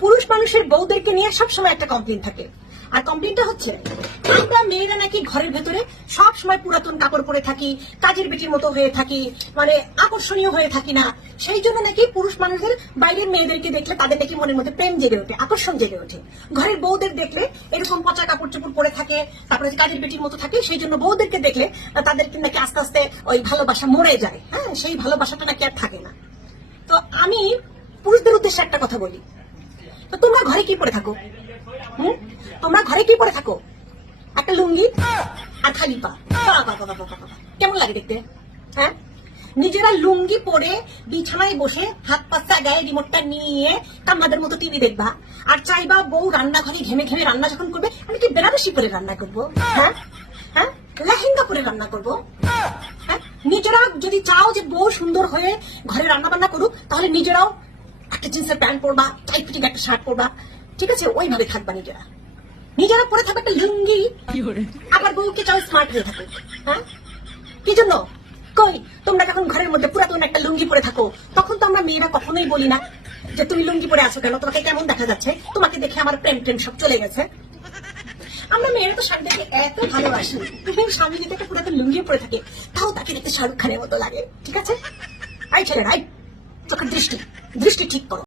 পুরুষ মানুষের বউদেরকে নিয়ে সবসময় একটা কমপ্লেন থাকে, আর কমপ্লেনটা হচ্ছে আমরা মেয়েরা নাকি ঘরের ভেতরে সব সময় পুরাতন কাপড় পরে থাকি, কাজের বেটির মতো হয়ে থাকি, মানে আকর্ষণীয় হয়ে থাকি না। সেই জন্য নাকি পুরুষ মানুষদের বাইরের মেয়েদেরকে দেখলে তাদের নাকি মনের মধ্যে প্রেম জেগে ওঠে, আকর্ষণ জেগে ওঠে। ঘরের বউদের দেখলে এরকম পচা কাপড় চোপড় পরে থাকে, তারপরে কাজের বেটির মতো থাকে, সেই জন্য বউদেরকে দেখলে তাদেরকে নাকি আস্তে আস্তে ওই ভালোবাসা মরে যায়। হ্যাঁ, সেই ভালোবাসাটা নাকি আর থাকে না। তো আমি পুরুষদের উদ্দেশ্যে একটা কথা বলি, তো তোমরা ঘরে কি পরে থাকো? তোমরা ঘরে কি পরে থাকো? একটা লুঙ্গি আর খালি পা। কেমন লাগে দেখতে? হ্যাঁ, নিজেরা লুঙ্গি পরে বিছানায় বসে হাত পাশা গায়ে রিমোটটা নিয়ে কান্নাদের মতো টিভি দেখবা, আর চাইবা বউ রান্নাঘরে ঘেমে ঘেমে রান্না যখন করবে আমি কি বেনারসি পরে রান্না করবো? হ্যাঁ হ্যাঁ, লেহেঙ্গা পরে রান্না করবো? হ্যাঁ, নিজেরা যদি চাও যে বউ সুন্দর হয়ে ঘরে রান্না বান্না করুক, তাহলে নিজেরাও একটা জিন্সের প্যান্ট পরবা, টাইট ফিটিং একটা শার্ট পরবা, ঠিক আছে? ওইভাবে থাকবা নিজেরা। নিজেরা পরে থাকবে একটা লুঙ্গি, আবার বউকে চাও স্মার্ট হয়ে থাকো। হ্যাঁ, কি জন্য? কই, তোমরা যখন ঘরের মধ্যে পুরাতন একটা লুঙ্গি পরে থাকো, তখন তো আমরা মেয়েরা কখনোই বলি না যে তুমি লুঙ্গি পরে আছো কেন, তোমাকে কেমন দেখা যাচ্ছে, তোমাকে দেখে আমার প্রেম প্রেম সব চলে গেছে। আমরা মেয়েরা তো স্বামীকে এত ভালোবাসি, স্বামী যদি একটা পুরাতন লুঙ্গি পরে থাকে তাও তাকে দেখতে শাহরুখ খানের মতো লাগে, ঠিক আছে? আই ছেলেরা, চোখের দৃষ্টি দৃষ্টি ঠিক করো।